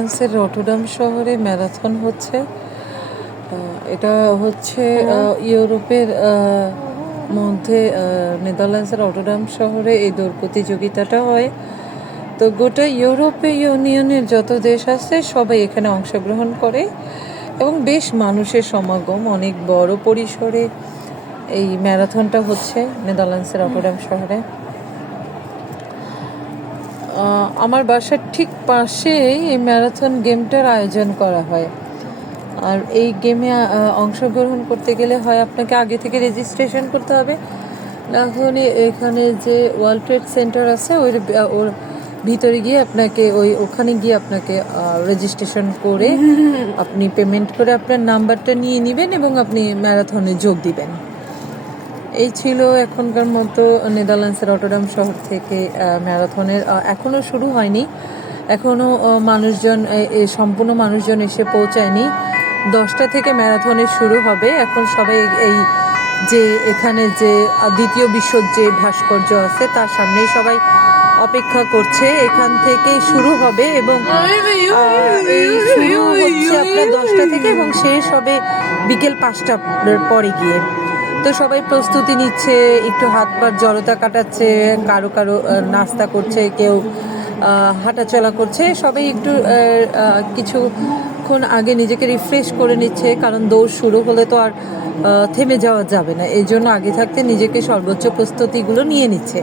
নেদারল্যান্ডসের রটারডাম শহরে ম্যারাথন হচ্ছে। এটা হচ্ছে ইউরোপের মধ্যে নেদারল্যান্ডসের রটারডাম শহরে এই দৌড় প্রতিযোগিতাটা হয়। তো গোটা ইউরোপীয় ইউনিয়নের যত দেশ আছে সবাই এখানে অংশগ্রহণ করে এবং বেশ মানুষের সমাগম, অনেক বড় পরিসরে এই ম্যারাথনটা হচ্ছে নেদারল্যান্ডসের রটারডাম শহরে। আমার বাসার ঠিক পাশেই এই ম্যারাথন গেমটার আয়োজন করা হয়। আর এই গেমে অংশগ্রহণ করতে গেলে হয় আপনাকে আগে থেকে রেজিস্ট্রেশন করতে হবে, না হলে এখানে যে ওয়ার্ল্ড ট্রেড সেন্টার আছে ওর ভিতরে গিয়ে আপনাকে ওখানে গিয়ে আপনাকে রেজিস্ট্রেশন করে আপনি পেমেন্ট করে আপনার নাম্বারটা নিয়ে নেবেন এবং আপনি ম্যারাথনে যোগ দিবেন। এই ছিল এখনকার মতো নেদারল্যান্ডসের রটারডাম শহর থেকে ম্যারাথনের। এখনও শুরু হয়নি, এখনও সম্পূর্ণ মানুষজন এসে পৌঁছায়নি। 10টা থেকে ম্যারাথনের শুরু হবে। এখন সবাই এখানে যে দ্বিতীয় বিশ্বর যে ভাস্কর্য আছে তার সামনেই সবাই অপেক্ষা করছে। এখান থেকেই শুরু হবে এবং শুরু হচ্ছে আপনার 10টা থেকে এবং শেষ হবে বিকেল 5টার পরে গিয়ে। তো সবাই প্রস্তুতি নিচ্ছে, একটু হাত পার জড়তা কাটাচ্ছে, কারো নাস্তা করছে, কেউ হাঁটাচলা করছে। সবাই একটু কিছুক্ষণ আগে নিজেকে রিফ্রেশ করে নিচ্ছে, কারণ দৌড় শুরু হলে তো আর থেমে যাওয়া যাবে না। এই জন্য আগে থাকতে নিজেকে সর্বোচ্চ প্রস্তুতিগুলো নিয়ে নিচ্ছে।